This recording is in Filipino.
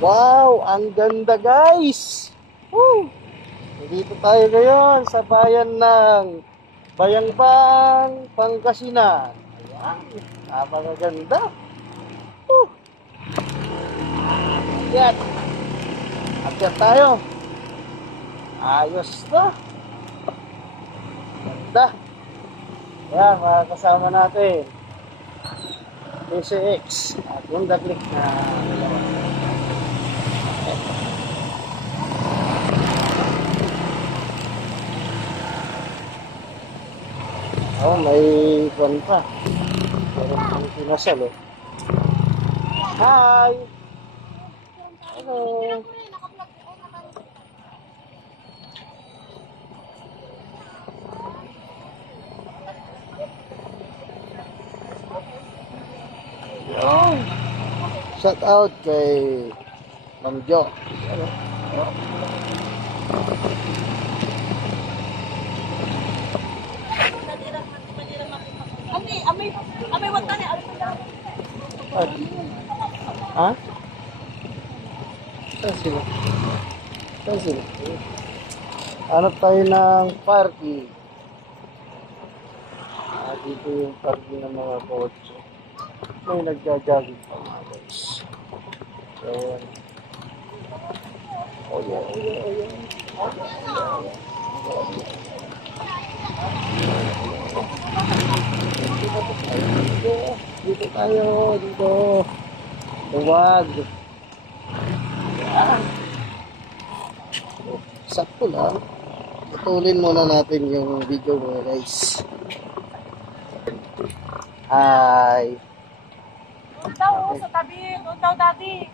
Wow, ang ganda guys! Woo! Dito tayo ngayon sa bayan ng Bayangbang, Pangasinan. Ayan, napakaganda. Woo! Akyat. Akyat tayo. Ayos na. Ganda. Ayan, mga kasama natin. PCX at yung daglik na. Oh, may kwan pa. Meron pang pinasal eh. Hi! Hello! Yo! Shout out kay Ma'am Jo. Ano Ha? Saan sila? Saan sila? Hanap tayo ng parking. Ah, dito yung parking ng mga kotse. May nagja-jogging pa mga guys. Ayan. Oh, yeah, oh, yeah, oh, yeah. Dito, dito tayo, dito. Huwag. Yan. Sakto lang. Putulin muna natin yung video mga guys. Hi. Daw, sa tabi, daw dati.